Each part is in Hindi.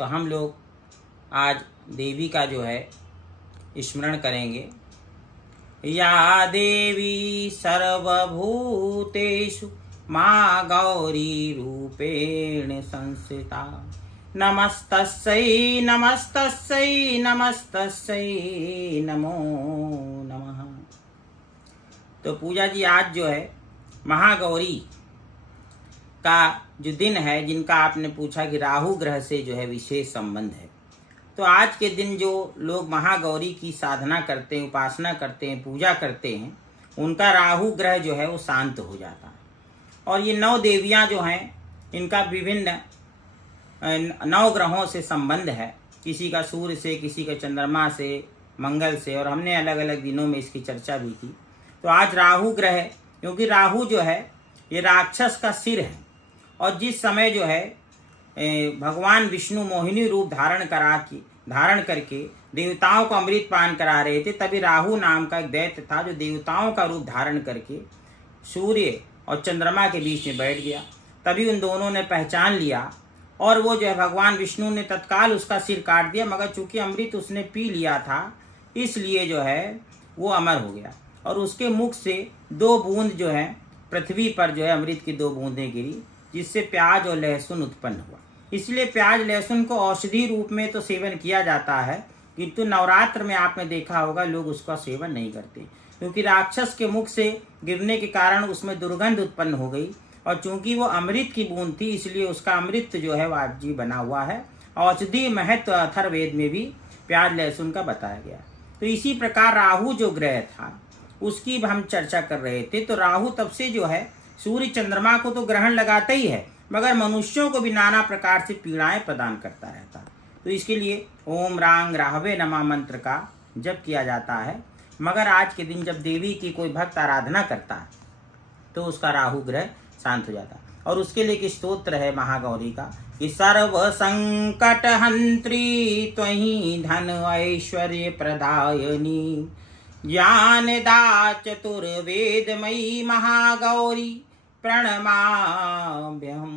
तो हम लोग आज देवी का जो है स्मरण करेंगे। या देवी सर्वभूतेषु माँ गौरी रूपेण संस्थिता नमस्तस्यै नमस्तस्यै नमस्तस्यै नमो नमः। तो पूजा जी आज जो है महागौरी का जो दिन है, जिनका आपने पूछा कि राहु ग्रह से जो है विशेष संबंध है, तो आज के दिन जो लोग महागौरी की साधना करते हैं, उपासना करते हैं, पूजा करते हैं, उनका राहु ग्रह जो है वो शांत हो जाता है। और ये 9 देवियां जो हैं, इनका विभिन्न 9 ग्रहों से संबंध है। किसी का सूर्य से, किसी का चंद्रमा से, मंगल से, और हमने अलग अलग दिनों में इसकी चर्चा भी की। तो आज राहु ग्रह है, क्योंकि राहु जो है ये राक्षस का सिर है। और जिस समय जो है भगवान विष्णु मोहिनी रूप धारण करके देवताओं को अमृत पान करा रहे थे, तभी राहु नाम का एक दैत्य था जो देवताओं का रूप धारण करके सूर्य और चंद्रमा के बीच में बैठ गया। तभी उन दोनों ने पहचान लिया और वो जो है भगवान विष्णु ने तत्काल उसका सिर काट दिया, मगर चूंकि अमृत उसने पी लिया था इसलिए जो है वो अमर हो गया। और उसके मुख से 2 बूंद जो है पृथ्वी पर जो है अमृत की 2 बूंदें गिरी, जिससे प्याज और लहसुन उत्पन्न हुआ। इसलिए प्याज लहसुन को औषधि रूप में तो सेवन किया जाता है, किंतु नवरात्र में आपने देखा होगा लोग उसका सेवन नहीं करते, क्योंकि राक्षस के मुख से गिरने के कारण उसमें दुर्गंध उत्पन्न हो गई। और चूंकि वो अमृत की बूंद थी, इसलिए उसका अमृत जो है वाजी बना हुआ है। औषधि महत्व अथर्ववेद में भी प्याज लहसुन का बताया गया। तो इसी प्रकार राहु जो ग्रह था उसकी हम चर्चा कर रहे थे। तो राहु तब से जो है सूर्य चंद्रमा को तो ग्रहण लगाता ही है, मगर मनुष्यों को भी नाना प्रकार से पीड़ाएं प्रदान करता रहता। तो इसके लिए ओम रांग राहवे नमः मंत्र का जप किया जाता है। मगर आज के दिन जब देवी की कोई भक्त आराधना करता है तो उसका राहु ग्रह शांत हो जाता है। और उसके लिए एक स्तोत्र है महागौरी का कि सर्व संकट हंत्री त्वहीं धन ऐश्वर्य प्रदायनी ज्ञानदा चतुर्वेदमयी महागौरी प्रणमाभ्यहम्।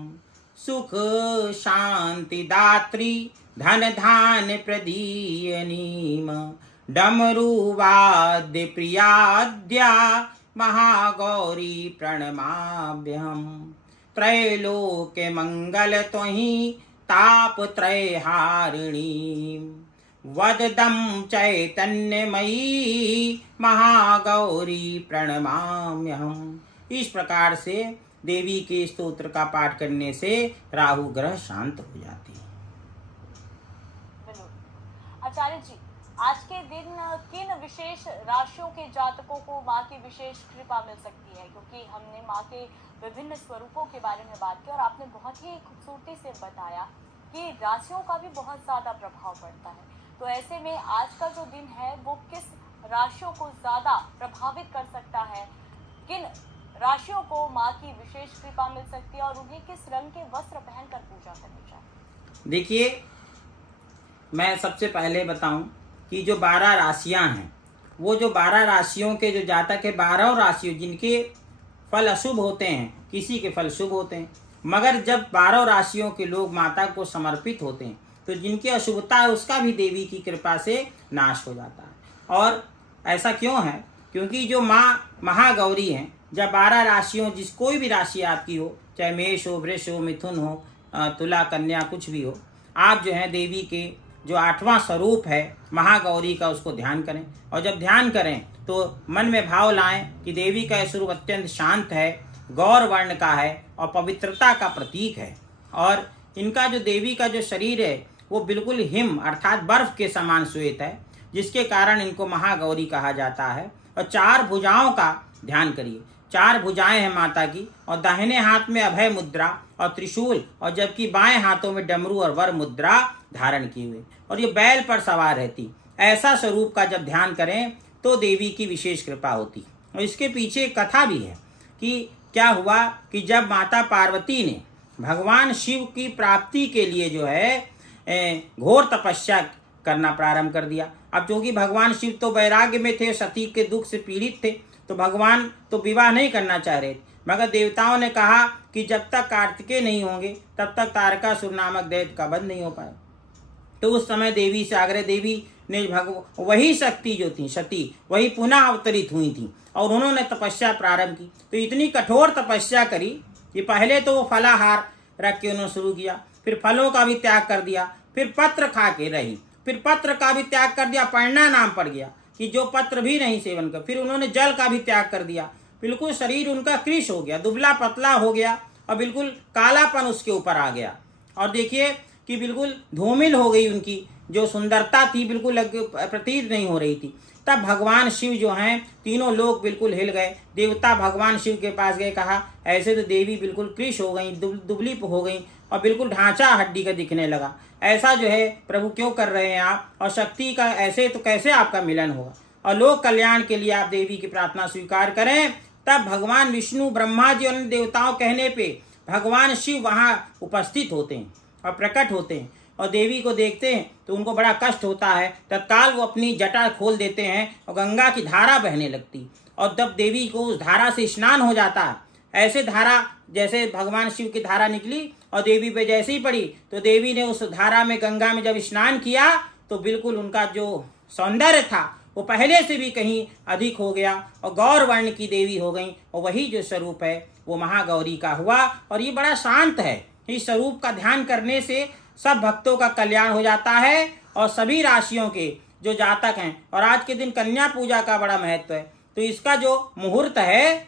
सुख शांति दात्री धन धान प्रदीयनीम डमरू वाद्य प्रियाद्या महागौरी प्रणमाभ्यहम्। त्रैलोक्य मंगल त्वहीं ताप त्रयहारिणी वददम चैतन्यमयी महागौरी प्रणमाम्यहम्। इस प्रकार से देवी के स्तोत्र का पाठ करने से राहु ग्रह शांत हो जाती है। आचार्य जी, आज के दिन किन विशेष राशियों के जातकों को माँ की विशेष कृपा मिल सकती है? क्योंकि हमने माँ के विभिन्न स्वरूपों के बारे में बात की और आपने बहुत ही खूबसूरती से बताया कि राशियों का भी बहुत ज्यादा प्रभाव पड़ता है। तो ऐसे में आज का जो दिन है वो किस राशियों को ज्यादा प्रभावित कर सकता है? किन राशियों को माँ की विशेष कृपा मिल सकती है और उन्हें किस रंग के वस्त्र पहनकर पूजा करनी चाहिए? देखिए, मैं सबसे पहले बताऊं कि जो 12 राशियां हैं, वो जो 12 राशियों के जो जातक है, 12 राशियों जिनके फल अशुभ होते हैं, किसी के फल शुभ होते हैं, मगर जब 12 राशियों के लोग माता को समर्पित होते हैं तो जिनकी अशुभता है उसका भी देवी की कृपा से नाश हो जाता है। और ऐसा क्यों है? क्योंकि जो माँ महागौरी हैं, जब 12 राशियों, कोई भी राशि आपकी हो, चाहे मेष हो, वृष हो, मिथुन हो, तुला, कन्या, कुछ भी हो, आप जो है देवी के जो 8वां स्वरूप है महागौरी का उसको ध्यान करें। और जब ध्यान करें तो मन में भाव लाएं कि देवी का स्वरूप अत्यंत शांत है, गौर वर्ण का है और पवित्रता का प्रतीक है। और इनका जो देवी का जो शरीर है वो बिल्कुल हिम अर्थात बर्फ के समान श्वेत है, जिसके कारण इनको महागौरी कहा जाता है। और 4 भुजाओं का ध्यान करिए। 4 भुजाएं हैं माता की, और दाहिने हाथ में अभय मुद्रा और त्रिशूल, और जबकि बाएं हाथों में डमरू और वर मुद्रा धारण की हुई, और ये बैल पर सवार रहती। ऐसा स्वरूप का जब ध्यान करें तो देवी की विशेष कृपा होती। और इसके पीछे एक कथा भी है कि क्या हुआ कि जब माता पार्वती ने भगवान शिव की प्राप्ति के लिए जो है घोर तपस्या करना प्रारंभ कर दिया। अब चूंकि भगवान शिव तो वैराग्य में थे, सती के दुख से पीड़ित थे, तो भगवान तो विवाह नहीं करना चाह रहे थे, मगर देवताओं ने कहा कि जब तक कार्तिकेय नहीं होंगे तब तक तारकासुर नामक दैत्य का वध नहीं हो पाए। तो उस समय देवी से आग्रह, देवी ने वही शक्ति जो थी सती, वही पुनः अवतरित हुई थी और उन्होंने तपस्या प्रारंभ की। तो इतनी कठोर तपस्या करी कि पहले तो वो फलाहार रख के उन्होंने शुरू किया, फिर फलों का भी त्याग कर दिया, फिर पत्र खा के रही, फिर पत्र का भी त्याग कर दिया, पर्णा नाम पड़ गया कि जो पत्र भी नहीं सेवन कर, फिर उन्होंने जल का भी त्याग कर दिया। बिल्कुल शरीर उनका कृश हो गया, दुबला पतला हो गया और बिल्कुल कालापन उसके ऊपर आ गया। और देखिए कि बिल्कुल धूमिल हो गई, उनकी जो सुंदरता थी बिल्कुल प्रतीत नहीं हो रही थी। तब भगवान शिव जो हैं, तीनों लोग बिल्कुल हिल गए। देवता भगवान शिव के पास गए, कहा ऐसे तो देवी बिल्कुल कृश हो गई, दुबली हो गई और बिल्कुल ढांचा हड्डी का दिखने लगा। ऐसा जो है प्रभु क्यों कर रहे हैं आप, और शक्ति का ऐसे तो कैसे आपका मिलन होगा, और लोक कल्याण के लिए आप देवी की प्रार्थना स्वीकार करें। तब भगवान विष्णु, ब्रह्मा जी और देवताओं कहने पे भगवान शिव वहाँ उपस्थित होते हैं और प्रकट होते हैं और देवी को देखते हैं तो उनको बड़ा कष्ट होता है। तत्काल वो अपनी जटा खोल देते हैं और गंगा की धारा बहने लगती, और जब देवी को उस धारा से स्नान हो जाता है, ऐसे धारा जैसे भगवान शिव की धारा निकली और देवी पे जैसे ही पड़ी, तो देवी ने उस धारा में, गंगा में जब स्नान किया तो बिल्कुल उनका जो सौंदर्य था वो पहले से भी कहीं अधिक हो गया और गौर वर्ण की देवी हो गई। और वही जो स्वरूप है वो महागौरी का हुआ। और ये बड़ा शांत है। इस स्वरूप का ध्यान करने से सब भक्तों का कल्याण हो जाता है और सभी राशियों के जो जातक हैं। और आज के दिन कन्या पूजा का बड़ा महत्व है। तो इसका जो मुहूर्त है,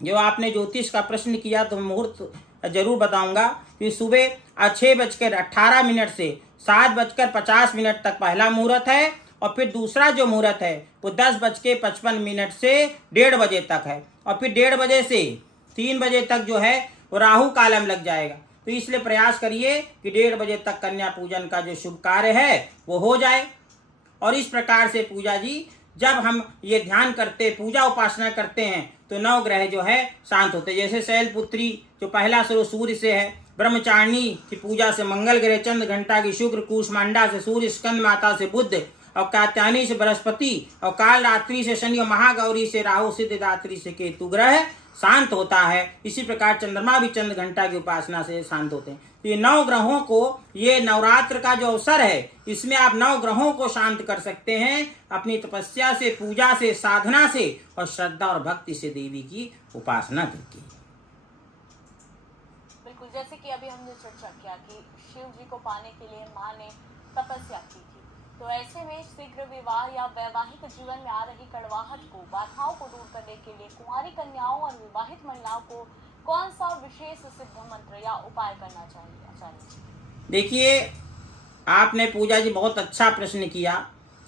जो आपने ज्योतिष का प्रश्न किया, तो मुहूर्त जरूर बताऊंगा कि सुबह 6:18 से 7:50 तक पहला मुहूर्त है, और फिर दूसरा जो मुहूर्त है वो 10:55 से 1:30 बजे तक है, और फिर 1:30 बजे से 3 बजे तक जो है वो राहु कालम लग जाएगा। तो इसलिए प्रयास करिए कि 1:30 बजे तक कन्या पूजन का जो शुभ कार्य है वो हो जाए। और इस प्रकार से पूजा जी, जब हम ये ध्यान करते, पूजा उपासना करते हैं, तो 9 ग्रह जो है शांत होते। जैसे शैलपुत्री जो पहला स्वरूप सूर्य से है, ब्रह्मचारिणी की पूजा से मंगल ग्रह, चंद्र घंटा की शुक्र, कूष्मांडा से सूर्य, स्कंद माता से बुध, और कात्यायनी से बृहस्पति, और काल रात्रि से शनि, और महागौरी से राहु, सिद्धदात्री से केतु ग्रह शांत होता है। इसी प्रकार चंद्रमा भी चंद्र घंटा की उपासना से शांत होते हैं। तो ये 9 ग्रहों को, ये नवरात्र का जो अवसर है, इसमें आप 9 ग्रहों को शांत कर सकते हैं अपनी तपस्या से, पूजा से, साधना से और श्रद्धा और भक्ति से देवी की उपासना करके। बिल्कुल, जैसे कि अभी हमने चर्चा किया कि शिव जी को पाने के लिए माँ ने तपस्या की थी, तो ऐसे में शीघ्र विवाह या वैवाहिक जीवन में आ रही कड़वाहट को, बाधाओं को दूर करने के लिए कुंवारी कन्याओं और विवाहित महिलाओं को कौन सा विशेष सिद्ध मंत्र या उपाय करना चाहिए आचार्य जी? देखिए, आपने पूजा जी बहुत अच्छा प्रश्न किया,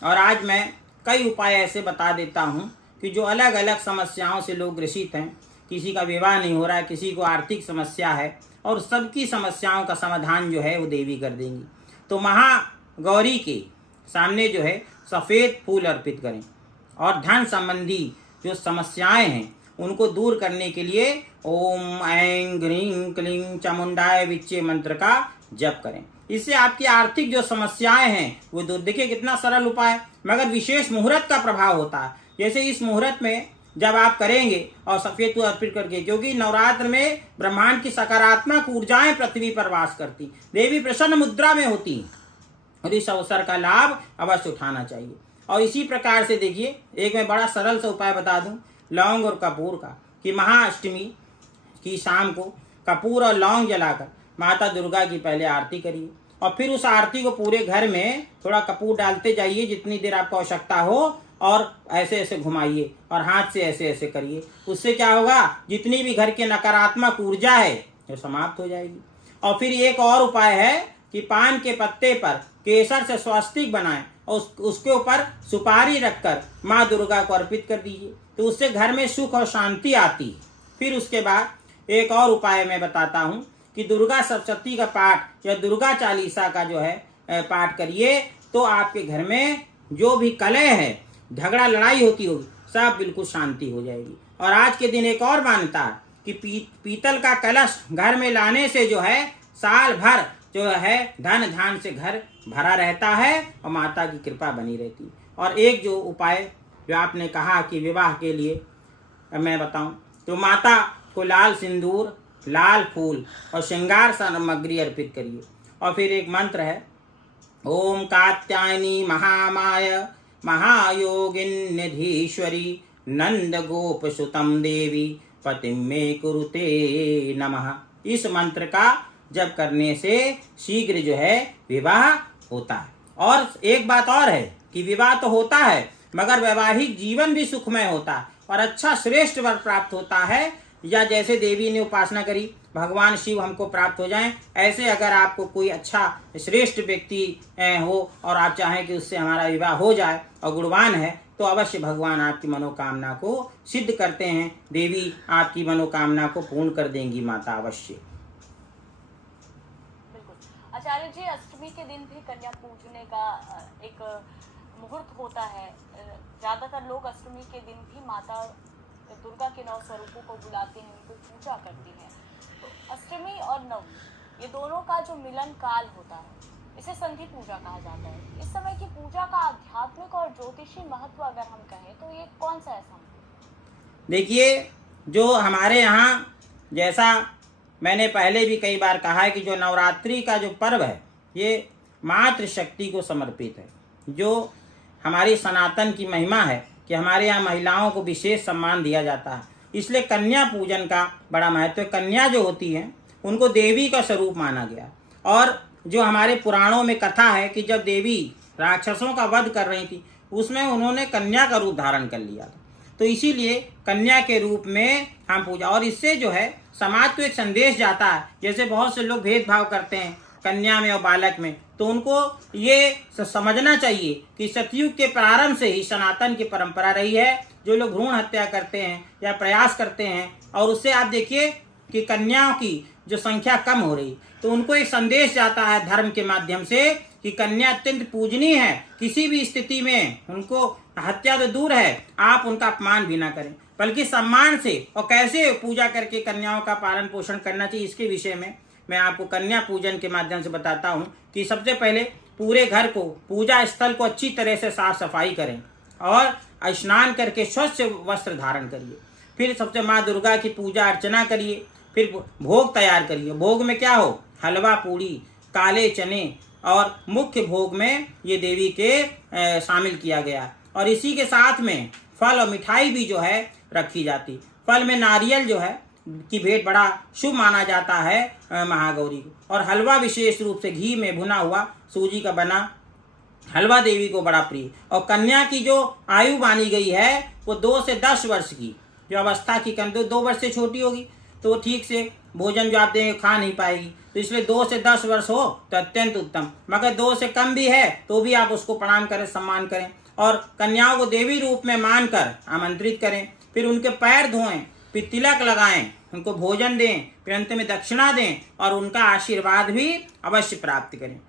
और आज मैं कई उपाय ऐसे बता देता हूँ कि जो अलग अलग समस्याओं से लोग ग्रसित हैं। किसी का विवाह नहीं हो रहा है, किसी को आर्थिक समस्या है, और सबकी समस्याओं का समाधान जो है वो देवी कर देंगी। तो महागौरी के सामने जो है सफ़ेद फूल अर्पित करें, और धन संबंधी जो समस्याएं हैं उनको दूर करने के लिए ओम ऐं ग्रीं क्लीं चामुंडाय विच्चे मंत्र का जप करें। इससे आपकी आर्थिक जो समस्याएं हैं वो दूर। देखिए कितना सरल उपाय, मगर विशेष मुहूर्त का प्रभाव होता है। जैसे इस मुहूर्त में जब आप करेंगे और सफ़ेद फूल अर्पित करके, क्योंकि नवरात्र में ब्रह्मांड की सकारात्मक ऊर्जाएं पृथ्वी पर वास करती, देवी प्रसन्न मुद्रा में होती, और इस अवसर का लाभ अवश्य उठाना चाहिए। और इसी प्रकार से देखिए, एक मैं बड़ा सरल सा उपाय बता दूं लौंग और कपूर का, कि महाअष्टमी की शाम को कपूर और लौंग जलाकर माता दुर्गा की पहले आरती करिए, और फिर उस आरती को पूरे घर में थोड़ा कपूर डालते जाइए जितनी देर आपको आवश्यकता हो, और ऐसे ऐसे घुमाइए और हाथ से ऐसे ऐसे करिए। उससे क्या होगा, जितनी भी घर की नकारात्मक ऊर्जा है वो समाप्त हो जाएगी। और फिर एक और उपाय है कि पान के पत्ते पर केसर से स्वास्तिक बनाएं और उसके ऊपर सुपारी रखकर माँ दुर्गा को अर्पित कर दीजिए, तो उससे घर में सुख और शांति आती। फिर उसके बाद एक और उपाय मैं बताता हूँ कि दुर्गा सप्तशती का पाठ या दुर्गा चालीसा का जो है पाठ करिए, तो आपके घर में जो भी कलह है, झगड़ा लड़ाई होती होगी, सब बिल्कुल शांति हो जाएगी। और आज के दिन एक और मान्यता है कि पीतल का कलश घर में लाने से जो है साल भर जो है धन धान से घर भरा रहता है और माता की कृपा बनी रहती है। और एक जो उपाय जो आपने कहा कि विवाह के लिए मैं बताऊं, तो माता को लाल सिंदूर, लाल फूल और श्रृंगार सामग्री अर्पित करिए। और फिर एक मंत्र है ओम कात्यायनी महामाय महायोगिन्निधीश्वरी नंद गोप सुतम देवी पतिम मे कुरुते नमः। इस मंत्र का जप करने से शीघ्र जो है विवाह होता है। और एक बात और है कि विवाह तो होता है मगर वैवाहिक जीवन भी सुखमय होता है और अच्छा श्रेष्ठ वर प्राप्त होता है। या जैसे देवी ने उपासना करी भगवान शिव हमको प्राप्त हो जाएं, ऐसे अगर आपको कोई अच्छा श्रेष्ठ व्यक्ति हो और आप चाहें कि उससे हमारा विवाह हो जाए और गुणवान है तो अवश्य भगवान आपकी मनोकामना को सिद्ध करते हैं। देवी आपकी मनोकामना को पूर्ण कर देंगी माता अवश्य। बिल्कुल आचार्य जी, अष्टमी के दिन भी कन्या पूजने का एक मुहूर्त होता है। ज्यादातर लोग अष्टमी के दिन भी माता दुर्गा के 9 स्वरूपों को बुलाते हैं, उनको पूजा करती हैं। तो अष्टमी और नवमी ये दोनों का जो मिलन काल होता है इसे संधि पूजा कहा जाता है। इस समय की पूजा का आध्यात्मिक और ज्योतिषी महत्व अगर हम कहें तो ये कौन सा ऐसा? देखिए, जो हमारे यहाँ जैसा मैंने पहले भी कई बार कहा है कि जो नवरात्रि का जो पर्व है ये मातृ शक्ति को समर्पित है। जो हमारी सनातन की महिमा है कि हमारे यहाँ महिलाओं को विशेष सम्मान दिया जाता है, इसलिए कन्या पूजन का बड़ा महत्व है। कन्या जो होती हैं उनको देवी का स्वरूप माना गया। और जो हमारे पुराणों में कथा है कि जब देवी राक्षसों का वध कर रही थी उसमें उन्होंने कन्या का रूप धारण कर लिया था, तो इसीलिए कन्या के रूप में हम पूजा। और इससे जो है समाज को एक संदेश जाता है। जैसे बहुत से लोग भेदभाव करते हैं कन्या में और बालक में, तो उनको ये समझना चाहिए कि सतयुग के प्रारंभ से ही सनातन की परंपरा रही है। जो लोग भ्रूण हत्या करते हैं या प्रयास करते हैं और उससे आप देखिए कि कन्याओं की जो संख्या कम हो रही, तो उनको एक संदेश जाता है धर्म के माध्यम से कि कन्या अत्यंत पूजनीय है। किसी भी स्थिति में उनको हत्या तो दूर है, आप उनका अपमान भी ना करें, बल्कि सम्मान से और कैसे पूजा करके कन्याओं का पालन पोषण करना चाहिए, इसके विषय में मैं आपको कन्या पूजन के माध्यम से बताता हूँ। कि सबसे पहले पूरे घर को, पूजा स्थल को अच्छी तरह से साफ सफाई करें और स्नान करके स्वच्छ वस्त्र धारण करिए। फिर सबसे माँ दुर्गा की पूजा अर्चना करिए। फिर भोग तैयार करिए। भोग में क्या हो, हलवा पूड़ी, काले चने, और मुख्य भोग में ये देवी के शामिल किया गया। और इसी के साथ में फल और मिठाई भी जो है रखी जाती। फल में नारियल जो है की भेंट बड़ा शुभ माना जाता है महागौरी को। और हलवा विशेष रूप से घी में भुना हुआ सूजी का बना हलवा देवी को बड़ा प्रिय। और कन्या की जो आयु मानी गई है वो 2 से 10 वर्ष की जो अवस्था की कन्या 2 वर्ष से छोटी होगी तो ठीक से भोजन जो आप देंगे खा नहीं पाएगी, तो इसलिए 2 से 10 वर्ष हो तो अत्यंत उत्तम। मगर 2 से कम भी है तो भी आप उसको प्रणाम करें, सम्मान करें और कन्याओं को देवी रूप में मानकर आमंत्रित करें। फिर उनके पैर धोएं, फिर तिलक लगाएं, उनको भोजन दें, फिर अंत में दक्षिणा दें और उनका आशीर्वाद भी अवश्य प्राप्त करें।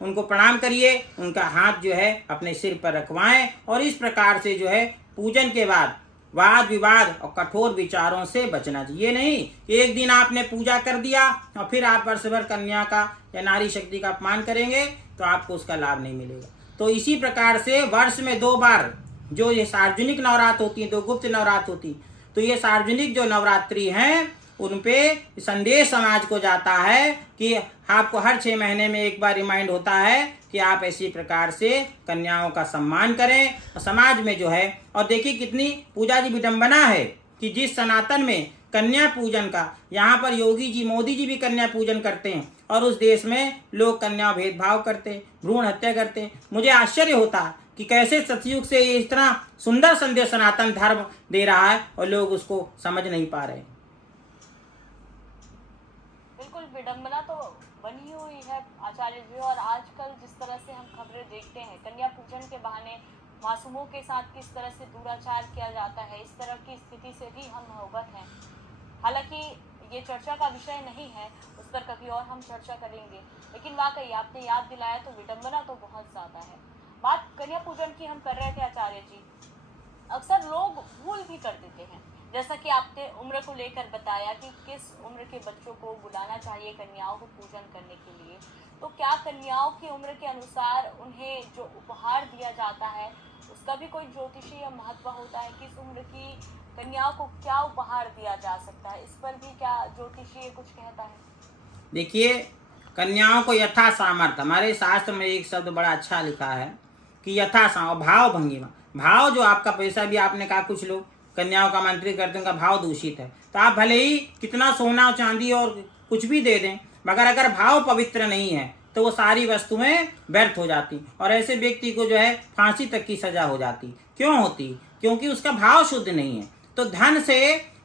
उनको प्रणाम करिए, उनका हाथ जो है अपने सिर पर रखवाएं और इस प्रकार से जो है पूजन के बाद वाद विवाद और कठोर विचारों से बचना चाहिए। ये नहीं कि एक दिन आपने पूजा कर दिया और फिर आप वर्ष भर कन्या का या नारी शक्ति का अपमान करेंगे तो आपको उसका लाभ नहीं मिलेगा। तो इसी प्रकार से वर्ष में 2 बार जो ये सार्वजनिक नवरात्र होती है, 2 गुप्त नवरात्र होती, तो ये सार्वजनिक जो नवरात्रि हैं उन पे संदेश समाज को जाता है कि आपको हर 6 महीने में एक बार रिमाइंड होता है कि आप ऐसी प्रकार से कन्याओं का सम्मान करें और समाज में जो है। और देखिए कितनी पूजा की विडंबना है कि जिस सनातन में कन्या पूजन का, यहाँ पर योगी जी मोदी जी भी कन्या पूजन करते हैं और उस देश में लोग कन्या भेदभाव करते हैं, भ्रूण हत्या करते हैं। मुझे आश्चर्य होता है कि कैसे सतयुग से इस तरह सुंदर संदेश सनातन धर्म दे रहा है और लोग उसको समझ नहीं पा रहे। बिल्कुल विडंबना तो बनी हुई है आचार्य जी। और आजकल जिस तरह से हम खबरें देखते हैं कन्या पूजन के बहाने मासूमों के साथ किस तरह से दुराचार किया जाता है, इस तरह की स्थिति से भी हम अवगत हैं। हालांकि ये चर्चा का विषय नहीं है, उस पर कभी और हम चर्चा करेंगे, लेकिन वाकई आपने याद दिलाया तो विडंबना तो बहुत ज्यादा है। बात कन्या पूजन की हम कर रहे थे आचार्य जी, अक्सर लोग भूल भी कर देते हैं, जैसा कि आपने उम्र को लेकर बताया कि किस उम्र के बच्चों को बुलाना चाहिए कन्याओं को पूजन करने के लिए। तो क्या कन्याओं की उम्र के अनुसार उन्हें जो उपहार दिया जाता है उसका भी कोई ज्योतिषीय महत्व होता है? किस उम्र की कन्याओं को क्या उपहार दिया जा सकता है, इस पर भी क्या ज्योतिषीय कुछ कहता है? देखिए, कन्याओं को यथा सामर्थ्य, हमारे शास्त्र में एक शब्द बड़ा अच्छा लिखा है कि यथा सामर्थ्य, भाव भंगिमा, भाव जो आपका पैसा भी आपने कहा कुछ लोग कन्याओं का मंत्री करते हैं, उनका भाव दूषित है, तो आप भले ही कितना सोना चांदी और कुछ भी दे दें, मगर अगर भाव पवित्र नहीं है तो वो सारी वस्तुएं व्यर्थ हो जाती और ऐसे व्यक्ति को जो है फांसी तक की सजा हो जाती। क्यों होती? क्योंकि उसका भाव शुद्ध नहीं है। तो धन से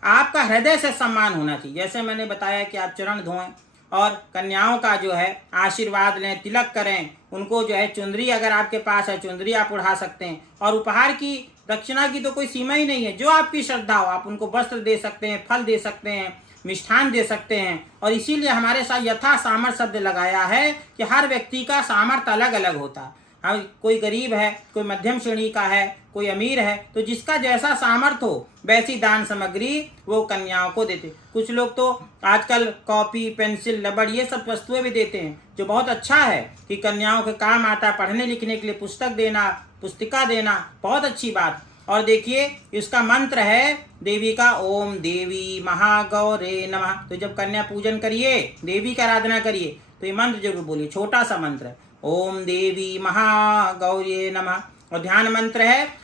आपका हृदय से सम्मान होना चाहिए। जैसे मैंने बताया कि आप चरण धोएं और कन्याओं का जो है आशीर्वाद लें, तिलक करें, उनको जो है चुंदरी अगर आपके पास है चुंदरी आप उड़ा सकते हैं। और उपहार की, दक्षिणा की तो कोई सीमा ही नहीं है, जो आपकी श्रद्धा हो आप उनको वस्त्र दे सकते हैं, फल दे सकते हैं, मिष्ठान दे सकते हैं। और इसीलिए हमारे साथ यथा सामर्थ्य शब्द लगाया है कि हर व्यक्ति का सामर्थ्य अलग अलग होता है। हाँ, कोई गरीब है, कोई मध्यम श्रेणी का है, कोई अमीर है, तो जिसका जैसा सामर्थ्य हो वैसी दान सामग्री वो कन्याओं को देते। कुछ लोग तो आजकल कॉपी, पेंसिल, रबड़ ये सब वस्तुएं भी देते हैं, जो बहुत अच्छा है कि कन्याओं के काम आता है। पढ़ने लिखने के लिए पुस्तक देना, पुस्तिका देना बहुत अच्छी बात। और देखिए इसका मंत्र है देवी का, ओम देवी महागौरे नमः। तो जब कन्या पूजन करिए, देवी की आराधना करिए, तो ये मंत्र जरूर बोलिए, छोटा सा मंत्र है, ओम देवी महागौरे नमः। और ध्यान मंत्र है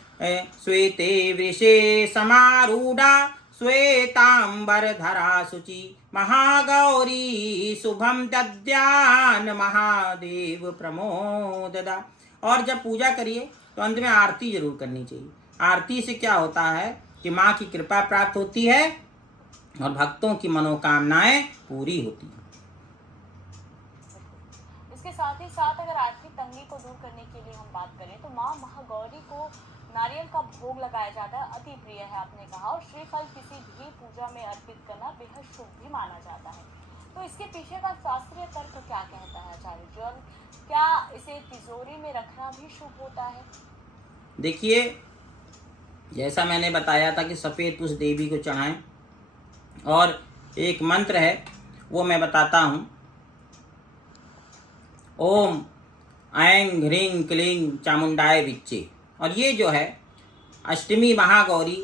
श्वेते वृषे समारूढ़ा श्वेतांबर धरा शुचि महागौरी शुभम दद्यान महादेव प्रमोददा। और जब पूजा करिए तो अंत में आरती जरूर करनी चाहिए। आरती से क्या होता है कि माँ की कृपा प्राप्त होती है और भक्तों की मनोकामनाएं पूरी होती हैं। इसके साथ ही साथ अगर आर्थिक तंगी को दूर करने के लिए हम बात करें तो माँ महागौरी को नारियल का भोग लगाया जाता है, अति प्रिय है आपने कहा, और श्रीफल किसी भी पूजा में अर्पित करना बेहद शुभ भी माना जाता है। तो इसके पीछे का शास्त्रीय तर्क क्या कहता है आचार्य जी, और क्या इसे तिजोरी में रखना भी शुभ होता है? देखिए जैसा मैंने बताया था कि सफ़ेद पुष्प देवी को चढ़ाएं, और एक मंत्र है वो मैं बताता हूँ, ओम ऐं ह्रीं क्लीं चामुंडाय विच्चे। और ये जो है अष्टमी महागौरी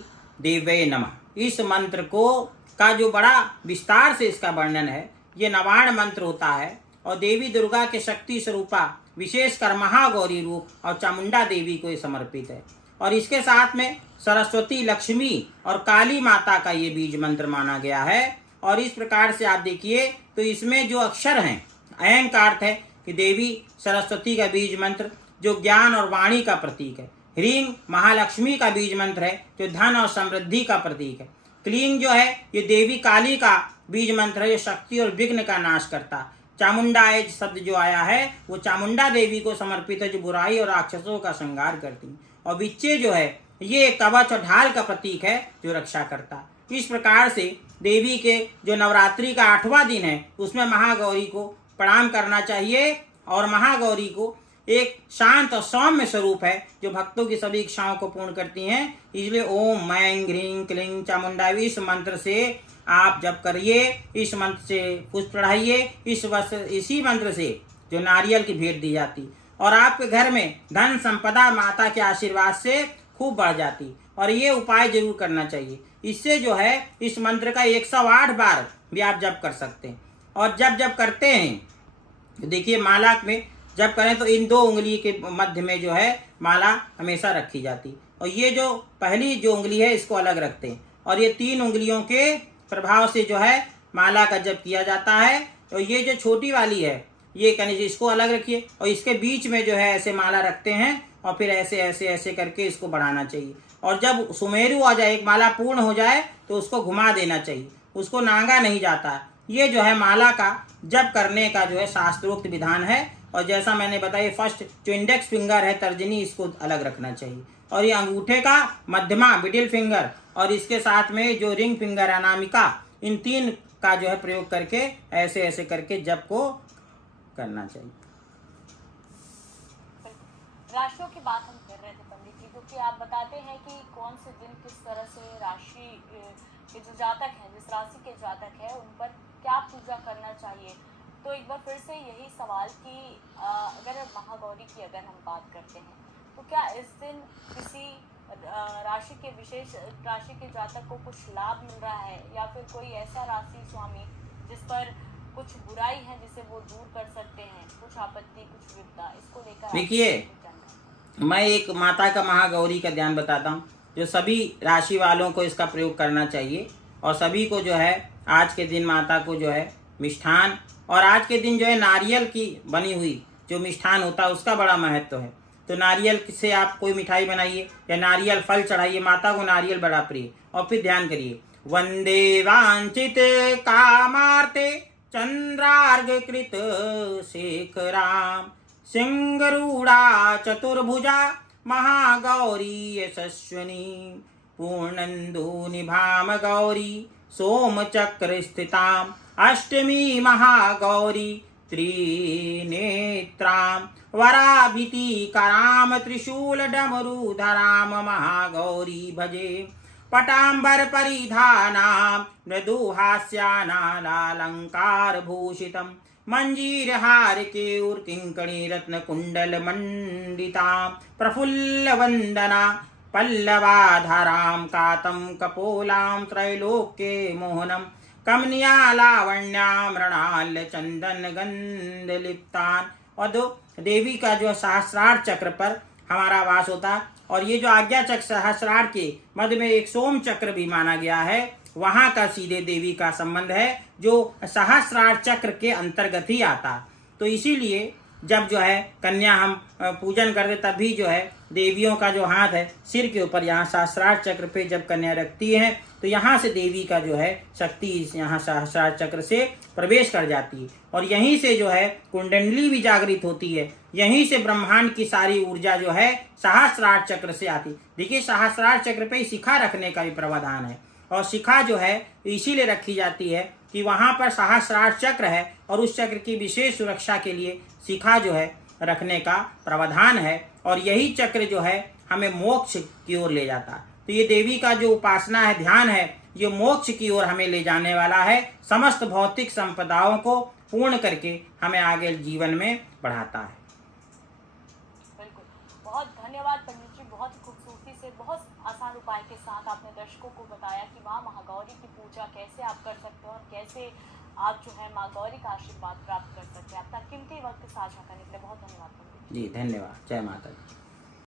देवे नमः, इस मंत्र को का जो बड़ा विस्तार से इसका वर्णन है, ये नवाण मंत्र होता है और देवी दुर्गा के शक्ति स्वरूपा विशेषकर महागौरी रूप और चामुंडा देवी को ये समर्पित है। और इसके साथ में सरस्वती, लक्ष्मी और काली माता का ये बीज मंत्र माना गया है। और इस प्रकार से आप देखिए तो इसमें जो अक्षर हैं, ऐं का अर्थ है कि देवी सरस्वती का बीज मंत्र जो ज्ञान और वाणी का प्रतीक है। ह्रीं महालक्ष्मी का बीज मंत्र है जो धन और समृद्धि का प्रतीक है। क्लीं जो है ये देवी काली का बीज मंत्र है जो शक्ति और विघ्न का नाश करता। चामुंडाए शब्द जो आया है वो चामुंडा देवी को समर्पित है जो बुराई और राक्षसों का संहार करती। और विच्चे जो है ये कवच और ढाल का प्रतीक है जो रक्षा करता। इस प्रकार से देवी के जो नवरात्रि का 8वां दिन है उसमें महागौरी को प्रणाम करना चाहिए। और महागौरी को एक शांत और सौम्य स्वरूप है जो भक्तों की सभी इच्छाओं को पूर्ण करती हैं। इसलिए ओम ऐं ह्रीं क्लीं चामुंडाय इस मंत्र से आप जप करिए, इस मंत्र से पुष्प चढ़ाइए, इसी मंत्र से जो नारियल की भेंट दी जाती और आपके घर में धन संपदा माता के आशीर्वाद से खूब बढ़ जाती। और ये उपाय जरूर करना चाहिए। इससे जो है इस मंत्र का 108 बार भी आप जप कर सकते हैं। और जब करते हैं तो देखिए माला में जब करें तो इन 2 उंगली के मध्य में जो है माला हमेशा रखी जाती। और ये जो पहली जो उंगली है इसको अलग रखते हैं और ये 3 उंगलियों के प्रभाव से जो है माला का जप किया जाता है। और ये जो छोटी वाली है ये कहने इसको अलग रखिए और इसके बीच में जो है ऐसे माला रखते हैं और फिर ऐसे ऐसे ऐसे करके इसको बढ़ाना चाहिए। और जब सुमेरु आ जाए, एक माला पूर्ण हो जाए तो उसको घुमा देना चाहिए, उसको नांगा नहीं जाता। ये जो है माला का जप करने का जो है शास्त्रोक्त विधान है। और जैसा मैंने बताया फर्स्ट जो इंडेक्स फिंगर है तर्जनी, इसको अलग रखना चाहिए। और ये अंगूठे का मध्यमा मिडिल फिंगर और इसके साथ में जो रिंग फिंगर अनामिका, इन 3 का जो है प्रयोग करके ऐसे ऐसे करके जप को करना चाहिए। राशियों की बात हम कर रहे थे पंडित जी, क्योंकि आप बताते हैं कि कौन से दिन किस तरह से राशि के जो जातक हैं, जिस राशि के जातक है उन पर क्या पूजा करना चाहिए। तो एक बार फिर से यही सवाल कि अगर महागौरी की अगर हम बात करते हैं तो क्या इस दिन किसी राशि के विशेष राशि के जातक को कुछ लाभ मिल रहा है या फिर कोई ऐसा राशि स्वामी जिस पर कुछ बुराई है जिसे वो दूर कर सकते हैं, कुछ आपत्ति, कुछ विपदा, इसको लेकर देखिए, मैं एक माता का महागौरी का ध्यान बताता हूँ, जो सभी राशि वालों को इसका प्रयोग करना चाहिए। और सभी को जो है आज के दिन माता को जो है मिष्ठान, और आज के दिन जो है नारियल की बनी हुई जो मिष्ठान होता है उसका बड़ा महत्व है। तो नारियल से आप कोई मिठाई बनाइए या नारियल फल चढ़ाइए, माता को नारियल बड़ा प्रिय। और फिर ध्यान करिए, वंदे वांछित कामार्थे चंद्रार्घ कृत शेखराम, सिंहरूढ़ा चतुर्भुजा महागौरी यशस्विनी, पूर्णन्दुनिभाम गौरी सोमचक्र स्थिताम, अष्टमी महागौरी त्रिनेत्रां, वराभितिकरां त्रिशूल डमरुधरां महागौरी भजे, पटाम्बर परिधानां मृदुहास्यानालालंकार भूषितं, मंजीरहार केयूरकिंकणी रत्नकुंडल मंडितां, प्रफुल्ल वंदना पल्लवाधारां कातं कपोलां, त्रैलोक्ये मोहनं कमनिया लावण्यां, मृणाल चंदन गंध लिप्तान। और दो देवी का जो सहस्रार चक्र पर हमारा वास होता है, और ये जो आज्ञा चक्र सहस्रार के मध्य में एक सोम चक्र भी माना गया है, वहां का सीधे देवी का संबंध है, जो सहस्रार चक्र के अंतर्गत ही आता। तो इसीलिए जब जो है कन्या हम पूजन करते तभी जो है देवियों का जो हाथ है सिर के ऊपर यहाँ सहस्रार चक्र पे जब कन्या रखती है, तो यहाँ से देवी का जो है शक्ति यहाँ सहस्रार चक्र से प्रवेश कर जाती है, और यहीं से जो है कुंडली भी जागृत होती है, यहीं से ब्रह्मांड की सारी ऊर्जा जो है सहस्रार चक्र से आती। देखिए, सहस्रार चक्र पे शिखा रखने का भी प्रावधान है, और शिखा जो है इसीलिए रखी जाती है कि वहां पर सहस्रार चक्र है, और उस चक्र की विशेष सुरक्षा के लिए शिखा जो है रखने का प्रावधान है, और यही चक्र जो है हमें मोक्ष की ओर ले जाता है। तो ये देवी का जो उपासना है, ध्यान है, ये मोक्ष की ओर हमें ले जाने वाला है, समस्त भौतिक संपदाओं को पूर्ण करके हमें आगे जीवन में बढ़ाता है। बिल्कुल, बहुत धन्यवाद पंडित जी, बहुत ही खूबसूरती से, बहुत आसान उपाय के साथ आपने दर्शकों को बताया कि माँ महागौरी की पूजा कैसे आप कर सकते हो और कैसे आप जो है माँ गौरी का आशीर्वाद प्राप्त कर सकते हैं। अपना कीमती वक्त साझा करने के लिए बहुत धन्यवाद पंडित जी। जी धन्यवाद। जय माता दी।